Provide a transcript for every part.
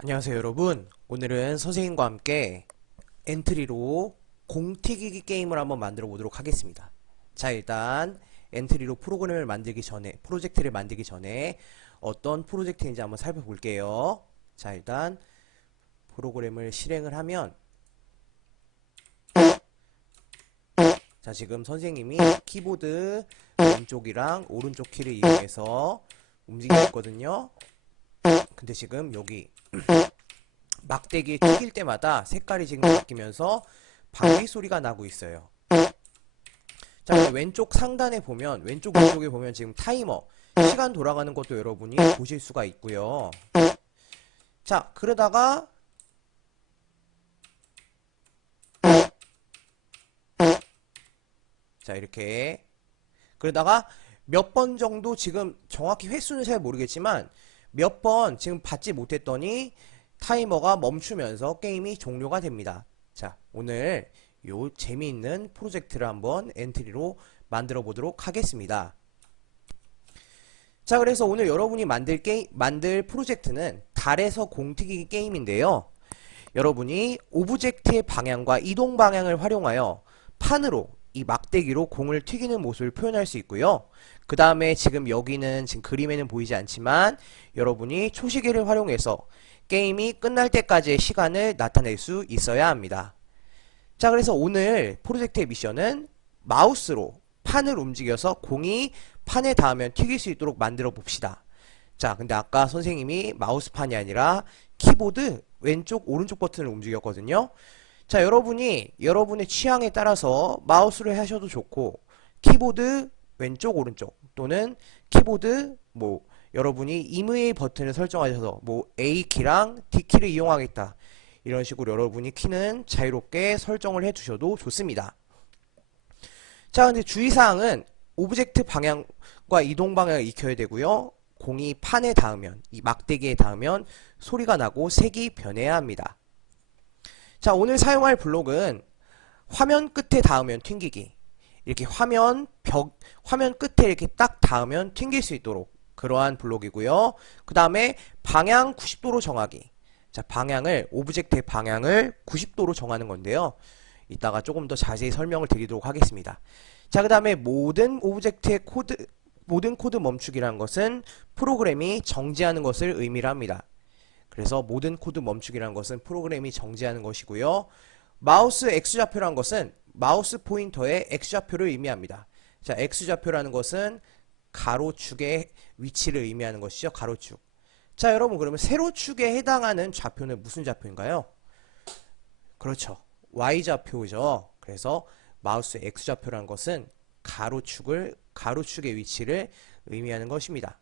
안녕하세요 여러분. 오늘은 선생님과 함께 엔트리로 공튀기기 게임을 한번 만들어 보도록 하겠습니다. 자, 일단 엔트리로 프로그램을 만들기 전에, 프로젝트를 만들기 전에 어떤 프로젝트인지 한번 살펴볼게요. 자, 일단 프로그램을 실행을 하면, 자, 지금 선생님이 키보드 왼쪽이랑 오른쪽 키를 이용해서 움직이고 있거든요. 근데 지금 여기 막대기에 튀길 때마다 색깔이 지금 바뀌면서 방귀 소리가 나고 있어요. 자, 왼쪽 상단에 보면, 왼쪽 위쪽에 보면 지금 타이머, 시간 돌아가는 것도 여러분이 보실 수가 있고요. 자, 그러다가, 자, 이렇게, 그러다가 몇 번 정도 지금 정확히 횟수는 잘 모르겠지만, 몇 번 지금 받지 못했더니 타이머가 멈추면서 게임이 종료가 됩니다. 자, 오늘 요 재미있는 프로젝트를 한번 엔트리로 만들어 보도록 하겠습니다. 자, 그래서 오늘 여러분이 만들 프로젝트는 달에서 공튀기기 게임인데요. 여러분이 오브젝트의 방향과 이동 방향을 활용하여 판으로 이 막대기로 공을 튀기는 모습을 표현할 수 있고요. 그 다음에 지금 여기는 지금 그림에는 보이지 않지만 여러분이 초시계를 활용해서 게임이 끝날 때까지의 시간을 나타낼 수 있어야 합니다. 자, 그래서 오늘 프로젝트의 미션은 마우스로 판을 움직여서 공이 판에 닿으면 튀길 수 있도록 만들어 봅시다. 자, 근데 아까 선생님이 마우스판이 아니라 키보드 왼쪽 오른쪽 버튼을 움직였거든요. 자, 여러분이 여러분의 취향에 따라서 마우스로 하셔도 좋고 키보드 왼쪽 오른쪽 또는 키보드 여러분이 임의의 버튼을 설정하셔서 A키랑 D키를 이용하겠다, 이런 식으로 여러분이 키는 자유롭게 설정을 해 두셔도 좋습니다. 자, 근데 주의사항은 오브젝트 방향과 이동 방향을 익혀야 되고요. 공이 판에 닿으면, 이 막대기에 닿으면 소리가 나고 색이 변해야 합니다. 자, 오늘 사용할 블록은 화면 끝에 닿으면 튕기기, 이렇게 화면 끝에 이렇게 딱 닿으면 튕길 수 있도록 그러한 블록이고요. 그 다음에 방향 90도로 정하기. 자, 오브젝트의 방향을 90도로 정하는 건데요. 이따가 조금 더 자세히 설명을 드리도록 하겠습니다. 자, 그 다음에 모든 코드 멈추기라는 것은 프로그램이 정지하는 것을 의미를 합니다. 그래서 모든 코드 멈추기라는 것은 프로그램이 정지하는 것이고요. 마우스 X좌표라는 것은 마우스 포인터의 X좌표를 의미합니다. 자, X좌표라는 것은 가로축의 위치를 의미하는 것이죠. 가로축. 자, 여러분, 그러면 세로축에 해당하는 좌표는 무슨 좌표인가요? 그렇죠. Y좌표죠. 그래서 마우스 X좌표라는 것은 가로축의 위치를 의미하는 것입니다.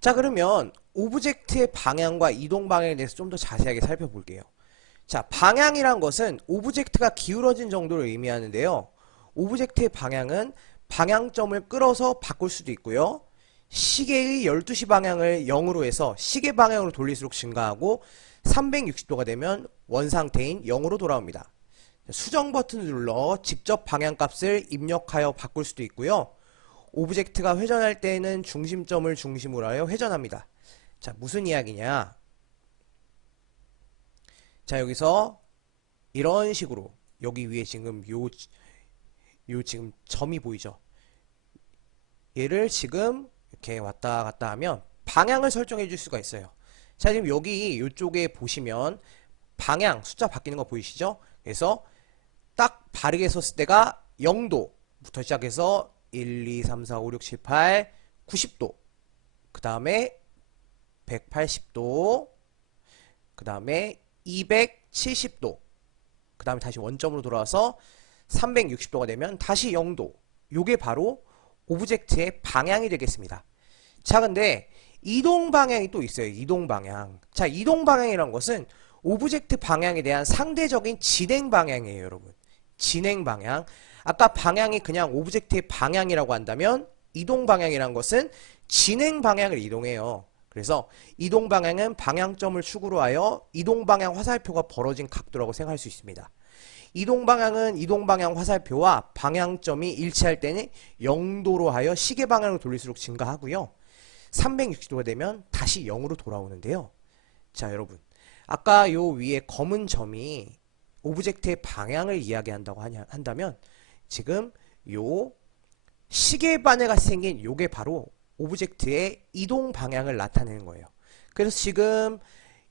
자, 그러면 오브젝트의 방향과 이동 방향에 대해서 좀 더 자세하게 살펴볼게요. 자, 방향이란 것은 오브젝트가 기울어진 정도를 의미하는데요. 오브젝트의 방향은 방향점을 끌어서 바꿀 수도 있고요. 시계의 12시 방향을 0으로 해서 시계 방향으로 돌릴수록 증가하고 360도가 되면 원상태인 0으로 돌아옵니다. 수정 버튼을 눌러 직접 방향값을 입력하여 바꿀 수도 있고요. 오브젝트가 회전할 때에는 중심점을 중심으로 하여 회전합니다. 자, 무슨 이야기냐? 자, 여기서 이런 식으로 여기 위에 지금 지금 점이 보이죠? 얘를 지금 이렇게 왔다 갔다 하면 방향을 설정해 줄 수가 있어요. 자, 지금 여기 이쪽에 보시면 방향 숫자 바뀌는 거 보이시죠? 그래서 딱 바르게 섰을 때가 0도부터 시작해서 1, 2, 3, 4, 5, 6, 7, 8, 90도, 그 다음에 180도, 그 다음에 270도, 그 다음에 다시 원점으로 돌아와서 360도가 되면 다시 0도. 요게 바로 오브젝트의 방향이 되겠습니다. 자, 근데 이동 방향이 또 있어요. 이동 방향. 자, 이동 방향이란 것은 오브젝트 방향에 대한 상대적인 진행 방향이에요, 여러분. 진행 방향. 아까 방향이 그냥 오브젝트의 방향이라고 한다면 이동 방향이란 것은 진행 방향을 이동해요. 그래서 이동 방향은 방향점을 축으로 하여 이동 방향 화살표가 벌어진 각도라고 생각할 수 있습니다. 이동 방향은 이동 방향 화살표와 방향점이 일치할 때는 0도로 하여 시계 방향으로 돌릴수록 증가하고요. 360도가 되면 다시 0으로 돌아오는데요. 자, 여러분. 아까 요 위에 검은 점이 오브젝트의 방향을 이야기한다고 한다면 지금 요 시계바늘같이 생긴 요게 바로 오브젝트의 이동 방향을 나타내는 거예요. 그래서 지금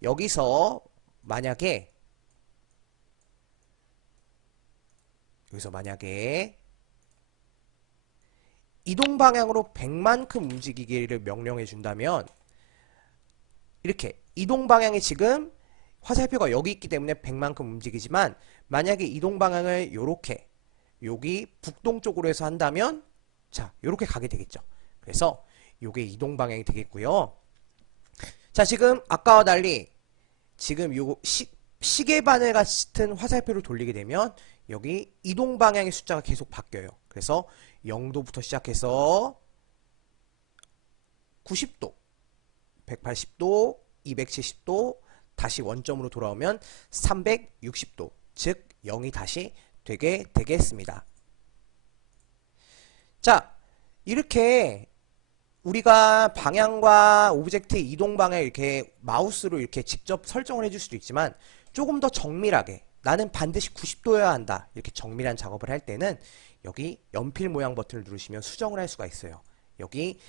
여기서 만약에 이동 방향으로 100만큼 움직이기를 명령해 준다면 이렇게 이동 방향이 지금 화살표가 여기 있기 때문에 100만큼 움직이지만 만약에 이동 방향을 요렇게 여기 북동쪽으로 해서 한다면 자, 요렇게 가게 되겠죠. 그래서 요게 이동 방향이 되겠고요. 자, 지금 아까와 달리 지금 요 시계바늘 같은 화살표를 돌리게 되면 여기 이동 방향의 숫자가 계속 바뀌어요. 그래서 0도부터 시작해서 90도, 180도, 270도, 다시 원점으로 돌아오면 360도, 즉 0이 다시 되게 되겠습니다. 자, 이렇게 우리가 방향과 오브젝트의 이동 방향을 이렇게 마우스로 이렇게 직접 설정을 해줄 수도 있지만 조금 더 정밀하게 나는 반드시 90도여야 한다 이렇게 정밀한 작업을 할 때는 여기 연필 모양 버튼을 누르시면 수정을 할 수가 있어요. 여기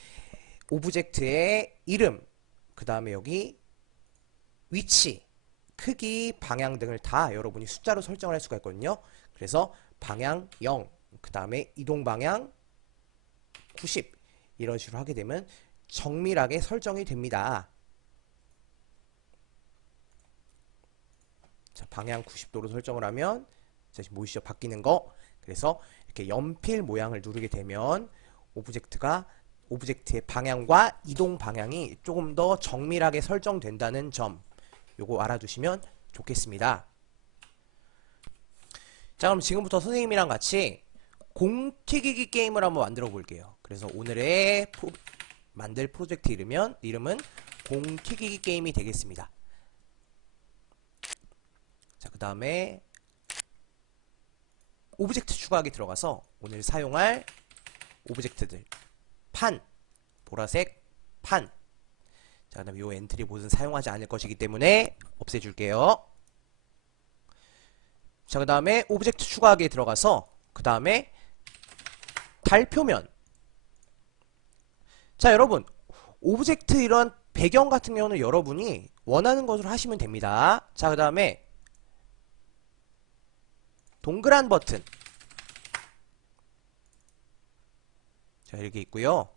오브젝트의 이름, 그 다음에 여기 위치, 크기, 방향 등을 다 여러분이 숫자로 설정을 할 수가 있거든요. 그래서 방향 0, 그 다음에 이동 방향 90 이런 식으로 하게 되면 정밀하게 설정이 됩니다. 자, 방향 90도로 설정을 하면 자, 지금 보이시죠? 바뀌는 거. 그래서 이렇게 연필 모양을 누르게 되면 오브젝트의 방향과 이동 방향이 조금 더 정밀하게 설정된다는 점 요거 알아두시면 좋겠습니다. 자, 그럼 지금부터 선생님이랑 같이 공튀기기 게임을 한번 만들어 볼게요. 그래서 오늘의 만들 프로젝트 이름은 공튀기기 게임이 되겠습니다. 자, 그 다음에 오브젝트 추가하기 들어가서 오늘 사용할 오브젝트들 판, 보라색 판. 자, 그 다음에 이 엔트리 모드는 사용하지 않을 것이기 때문에 없애줄게요. 자, 그 다음에 오브젝트 추가하기에 들어가서 그 다음에 달표면. 자, 여러분 오브젝트 이런 배경 같은 경우는 여러분이 원하는 것으로 하시면 됩니다. 자, 그 다음에 동그란 버튼. 자, 이렇게 있고요.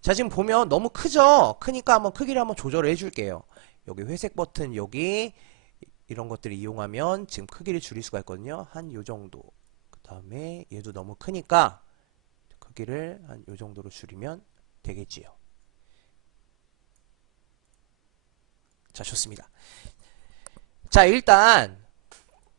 자, 지금 보면 너무 크죠? 크니까 한번 크기를 한번 조절을 해줄게요. 여기 회색 버튼, 여기 이런 것들을 이용하면 지금 크기를 줄일 수가 있거든요. 한 요 정도. 그 다음에 얘도 너무 크니까 크기를 한 요 정도로 줄이면 되겠지요. 자, 좋습니다. 자, 일단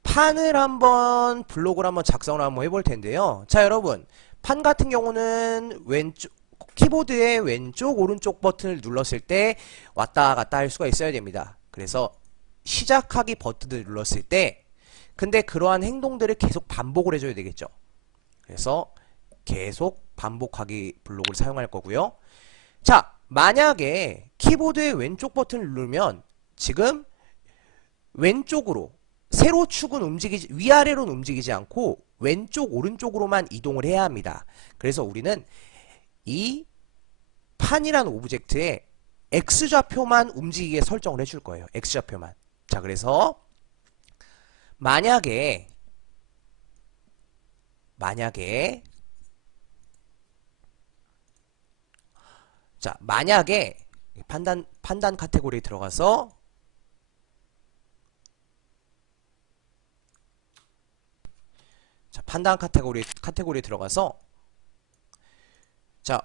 판을 한번 블록을 한번 작성을 한번 해볼 텐데요. 자, 여러분 판 같은 경우는 왼쪽 키보드의 왼쪽 오른쪽 버튼을 눌렀을 때 왔다 갔다 할 수가 있어야 됩니다. 그래서 시작하기 버튼을 눌렀을 때 근데 그러한 행동들을 계속 반복을 해줘야 되겠죠. 그래서 계속 반복하기 블록을 사용할 거고요. 자, 만약에 키보드의 왼쪽 버튼을 누르면 지금 왼쪽으로 세로축은 위아래로는 움직이지 않고 왼쪽 오른쪽으로만 이동을 해야 합니다. 그래서 우리는 이 판이라는 오브젝트에 X좌표만 움직이게 설정을 해줄 거예요. X좌표만. 자, 그래서 만약에 판단 카테고리에 들어가서 자, 판단 카테고리에 들어가서 자,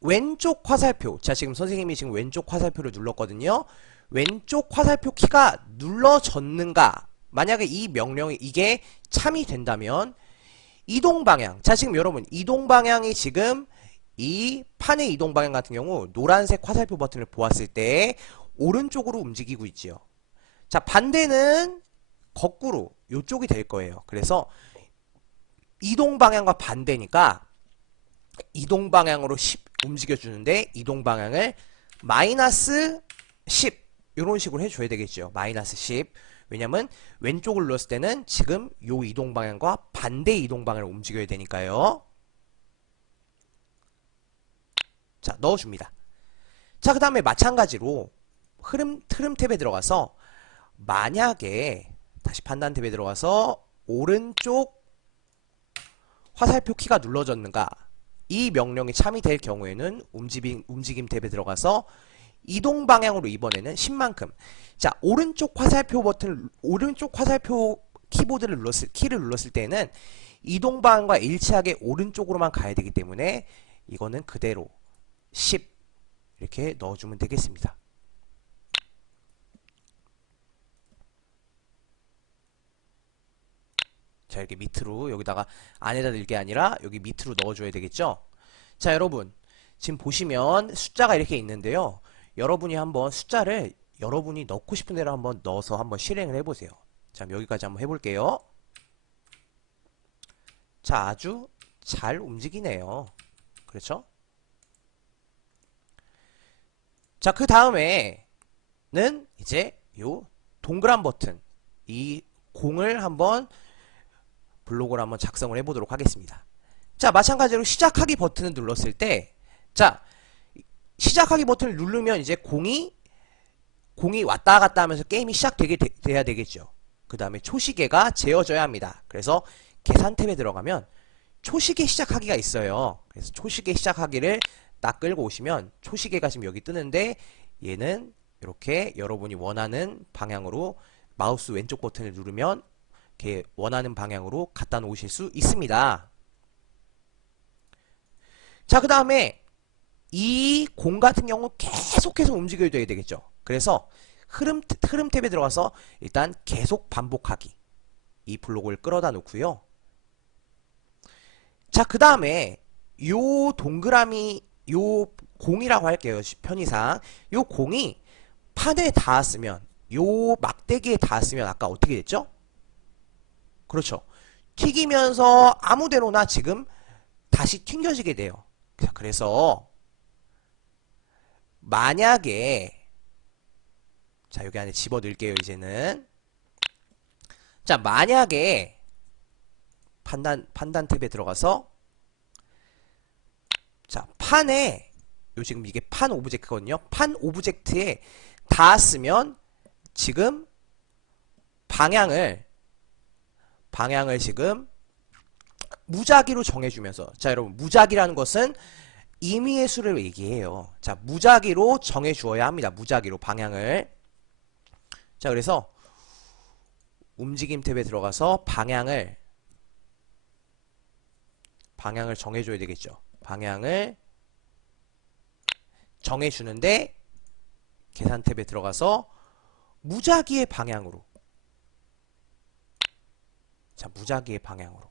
왼쪽 화살표. 자, 지금 선생님이 지금 왼쪽 화살표를 눌렀거든요. 왼쪽 화살표 키가 눌러졌는가? 만약에 이 명령이 이게 참이 된다면 이동 방향. 자, 지금 여러분 이동 방향이 지금 이 판의 이동 방향 같은 경우 노란색 화살표 버튼을 보았을 때 오른쪽으로 움직이고 있지요. 자, 반대는 거꾸로 이쪽이 될 거예요. 그래서 이동 방향과 반대니까 이동 방향으로 움직여주는데 이동 방향을 마이너스 10 이런 식으로 해줘야 되겠죠. 마이너스 10. 왜냐면 왼쪽을 눌렀을 때는 지금 요 이동 방향과 반대 이동 방향을 움직여야 되니까요. 자, 넣어줍니다. 자, 그 다음에 마찬가지로 흐름 탭에 들어가서 만약에 다시 판단 탭에 들어가서 오른쪽 화살표 키가 눌러졌는가 이 명령이 참이 될 경우에는 움직임 탭에 들어가서 이동 방향으로 이번에는 10만큼. 자, 오른쪽 화살표 키를 눌렀을 때는 이동 방향과 일치하게 오른쪽으로만 가야 되기 때문에 이거는 그대로 10 이렇게 넣어주면 되겠습니다. 자, 이렇게 밑으로 여기다가 안에다 넣을 게 아니라 여기 밑으로 넣어줘야 되겠죠. 자, 여러분 지금 보시면 숫자가 이렇게 있는데요. 여러분이 한번 숫자를 여러분이 넣고 싶은 대로 한번 넣어서 한번 실행을 해보세요. 자, 여기까지 한번 해볼게요. 자, 아주 잘 움직이네요. 그렇죠? 자, 그 다음에는 이제 요 동그란 버튼 이 공을 한번 블록을 한번 작성을 해보도록 하겠습니다. 자, 마찬가지로 시작하기 버튼을 눌렀을 때, 자, 시작하기 버튼을 누르면 이제 공이 왔다 갔다 하면서 게임이 돼야 되겠죠. 그 다음에 초시계가 재어져야 합니다. 그래서 계산 탭에 들어가면 초시계 시작하기가 있어요. 그래서 초시계 시작하기를 딱 끌고 오시면 초시계가 지금 여기 뜨는데 얘는 이렇게 여러분이 원하는 방향으로 마우스 왼쪽 버튼을 누르면 이렇게 원하는 방향으로 갖다 놓으실 수 있습니다. 자, 그 다음에 이 공 같은 경우 계속해서 움직여야 되겠죠. 그래서 흐름 탭에 들어가서 일단 계속 반복하기 이 블록을 끌어다 놓고요. 자, 그 다음에 요 동그라미 요 공이라고 할게요. 편의상 요 공이 판에 닿았으면 요 막대기에 닿았으면 아까 어떻게 됐죠? 그렇죠. 튀기면서 아무데로나 지금 다시 튕겨지게 돼요. 자, 그래서 만약에 자, 여기 안에 집어 넣을게요. 이제는 자, 만약에 판단 탭에 들어가서 자, 판에 요 지금 이게 판 오브젝트거든요. 판 오브젝트에 닿았으면 지금 방향을 지금 무작위로 정해주면서 자, 여러분 무작위라는 것은 임의의 수를 얘기해요. 자, 무작위로 정해주어야 합니다. 무작위로 방향을. 자, 그래서 움직임 탭에 들어가서 방향을 정해줘야 되겠죠. 방향을 정해주는데 계산 탭에 들어가서 무작위의 방향으로 자, 무작위의 방향으로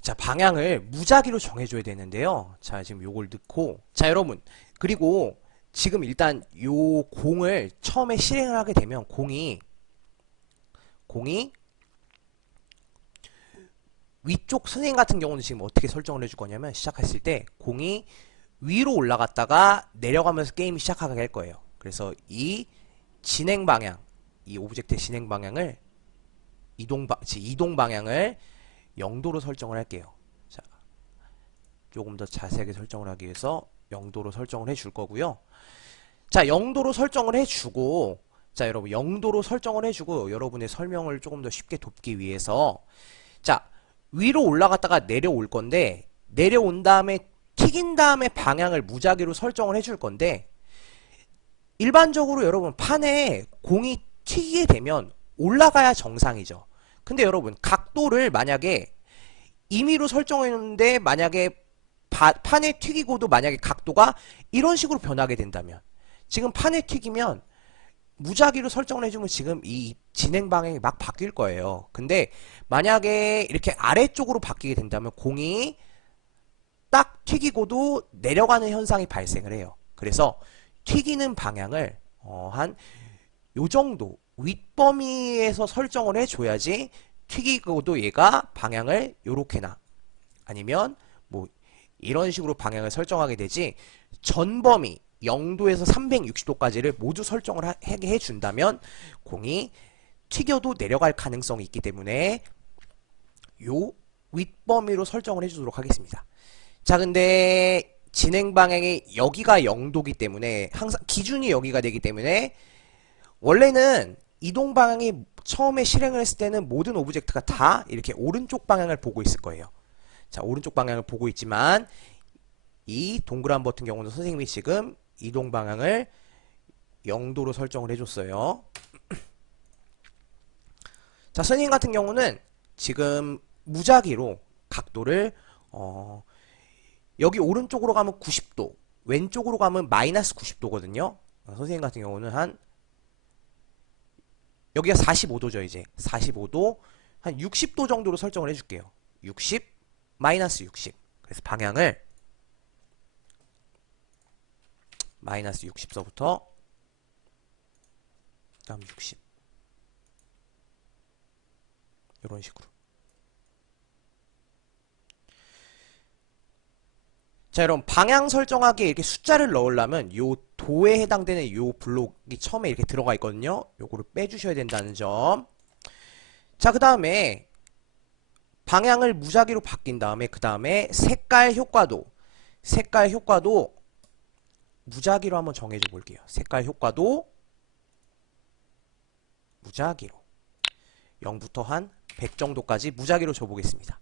자, 방향을 무작위로 정해줘야 되는데요. 자, 지금 요걸 넣고 자, 여러분 그리고 지금 일단 요 공을 처음에 실행을 하게 되면 공이 위쪽 선생님 같은 경우는 지금 어떻게 설정을 해줄 거냐면 시작했을 때 공이 위로 올라갔다가 내려가면서 게임이 시작하게 할 거예요. 그래서 이 진행 방향 이 오브젝트의 진행 방향을 이동 방향을 0도로 설정을 할게요. 자, 조금 더 자세하게 설정을 하기 위해서 0도로 설정을 해줄 거고요. 자, 0도로 설정을 해주고 자, 여러분 0도로 설정을 해주고 여러분의 설명을 조금 더 쉽게 돕기 위해서 자, 위로 올라갔다가 내려올 건데 내려온 다음에 튀긴 다음에 방향을 무작위로 설정을 해줄 건데 일반적으로 여러분 판에 공이 튀기게 되면 올라가야 정상이죠. 근데 여러분 각도를 만약에 임의로 설정했는데 만약에 판에 튀기고도 만약에 각도가 이런 식으로 변하게 된다면 지금 판에 튀기면 무작위로 설정을 해주면 지금 이 진행 방향이 막 바뀔 거예요. 근데 만약에 이렇게 아래쪽으로 바뀌게 된다면 공이 딱 튀기고도 내려가는 현상이 발생을 해요. 그래서 튀기는 방향을 한 요 정도 윗범위에서 설정을 해줘야지 튀기고도 얘가 방향을 요렇게나 아니면 뭐 이런 식으로 방향을 설정하게 되지, 전범위 0도에서 360도까지를 모두 설정을 하게 해준다면 공이 튀겨도 내려갈 가능성이 있기 때문에 요 윗범위로 설정을 해주도록 하겠습니다. 자, 근데 진행 방향이 여기가 0도기 때문에 항상 기준이 여기가 되기 때문에 원래는 이동 방향이 처음에 실행을 했을 때는 모든 오브젝트가 다 이렇게 오른쪽 방향을 보고 있을 거예요. 자, 오른쪽 방향을 보고 있지만 이 동그란 버튼 경우는 선생님이 지금 이동 방향을 0도로 설정을 해줬어요. 자, 선생님 같은 경우는 지금 무작위로 각도를 여기 오른쪽으로 가면 90도, 왼쪽으로 가면 마이너스 90도거든요. 선생님 같은 경우는 한 여기가 45도죠. 이제 45도 한 60도 정도로 설정을 해줄게요. 60 마이너스 60. 그래서 방향을 마이너스 60서부터 다음 60 이런 식으로. 자, 여러분 방향 설정하기에 이렇게 숫자를 넣으려면 요 도에 해당되는 요 블록이 처음에 이렇게 들어가 있거든요. 요거를 빼주셔야 된다는 점. 자, 그 다음에 방향을 무작위로 바뀐 다음에 그 다음에 색깔 효과도 무작위로 한번 정해줘 볼게요. 색깔 효과도 무작위로 0부터 한 100 정도까지 무작위로 줘보겠습니다.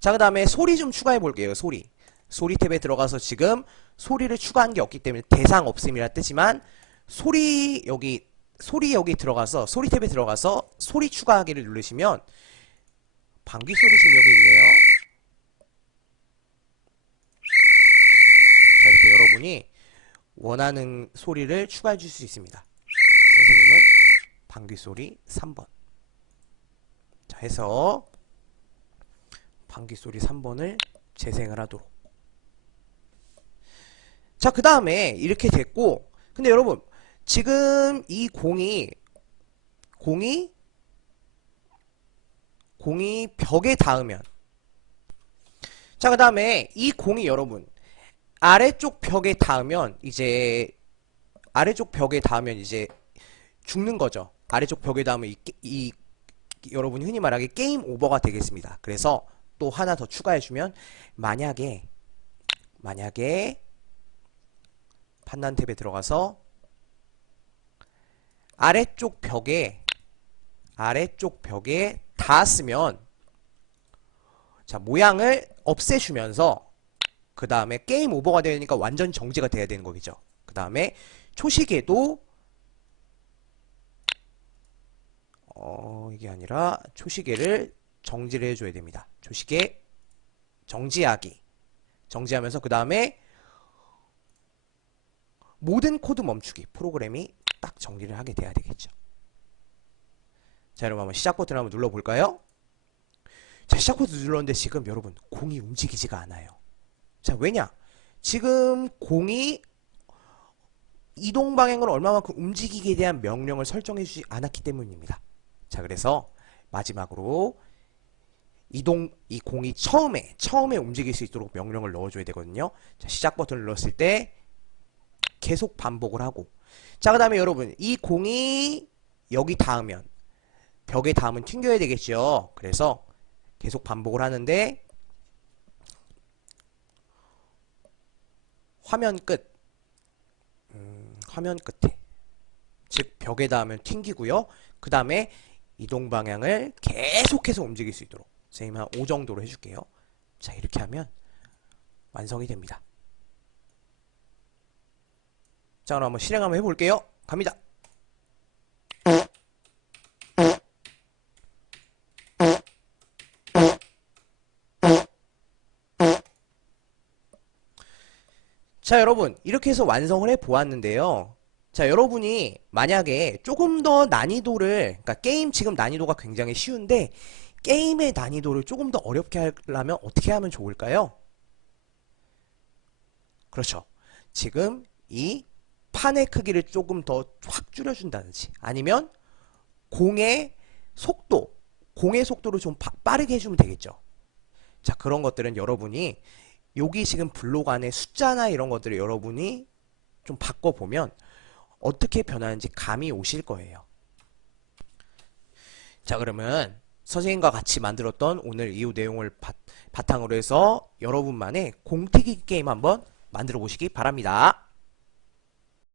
자, 그 다음에 소리 좀 추가해 볼게요. 소리 탭에 들어가서 지금 소리를 추가한 게 없기 때문에 대상 없음이라 뜨지만 소리 여기 들어가서 소리 탭에 들어가서 소리 추가하기를 누르시면 방귀 소리 지금 여기 있네요. 자, 이렇게 여러분이 원하는 소리를 추가해 줄 수 있습니다. 선생님은 방귀 소리 3번. 자, 해서 방귀 소리 3번을 재생을 하도록. 자, 그 다음에 이렇게 됐고, 근데 여러분 지금 이 공이 벽에 닿으면, 자, 그 다음에 이 공이 여러분 아래쪽 벽에 닿으면 이제 죽는 거죠. 아래쪽 벽에 닿으면 여러분이 흔히 말하기 게임 오버가 되겠습니다. 그래서 또 하나 더 추가해주면 만약에 판단 탭에 들어가서 아래쪽 벽에 닿았으면, 자, 모양을 없애주면서 그 다음에 게임 오버가 되니까 완전 정지가 돼야 되는 거겠죠. 그 다음에 초시계도 이게 아니라 초시계를 정지를 해줘야 됩니다. 초시계 정지하면서 그 다음에 모든 코드 멈추기, 프로그램이 딱 정리를 하게 돼야 되겠죠. 자, 여러분 한번 시작 버튼 한번 눌러볼까요? 자, 시작 버튼 눌렀는데 지금 여러분 공이 움직이지가 않아요. 자, 왜냐? 지금 공이 이동 방향을 얼마만큼 움직이게 대한 명령을 설정해 주지 않았기 때문입니다. 자, 그래서 마지막으로 이 공이 처음에 움직일 수 있도록 명령을 넣어줘야 되거든요. 자, 시작 버튼을 눌렀을 때 계속 반복을 하고, 자, 그 다음에 여러분 이 공이 여기 닿으면 벽에 닿으면 튕겨야 되겠죠. 그래서 계속 반복을 하는데 화면 끝에 즉 벽에 닿으면 튕기고요. 그 다음에 이동 방향을 계속해서 움직일 수 있도록 선생님 한 5 정도로 해줄게요. 자, 이렇게 하면 완성이 됩니다. 자, 그럼 한번 실행 한번 해볼게요. 갑니다. 자, 여러분 이렇게 해서 완성을 해 보았는데요. 자, 여러분이 만약에 조금 더 난이도를, 그러니까 게임 지금 난이도가 굉장히 쉬운데 게임의 난이도를 조금 더 어렵게 하려면 어떻게 하면 좋을까요? 그렇죠. 지금 이 판의 크기를 조금 더 확 줄여준다든지 아니면 공의 속도를 좀 빠르게 해주면 되겠죠. 자, 그런 것들은 여러분이 여기 지금 블록 안에 숫자나 이런 것들을 여러분이 좀 바꿔보면 어떻게 변하는지 감이 오실 거예요. 자, 그러면 선생님과 같이 만들었던 오늘 이 내용을 바탕으로 해서 여러분만의 공태기 게임 한번 만들어 보시기 바랍니다.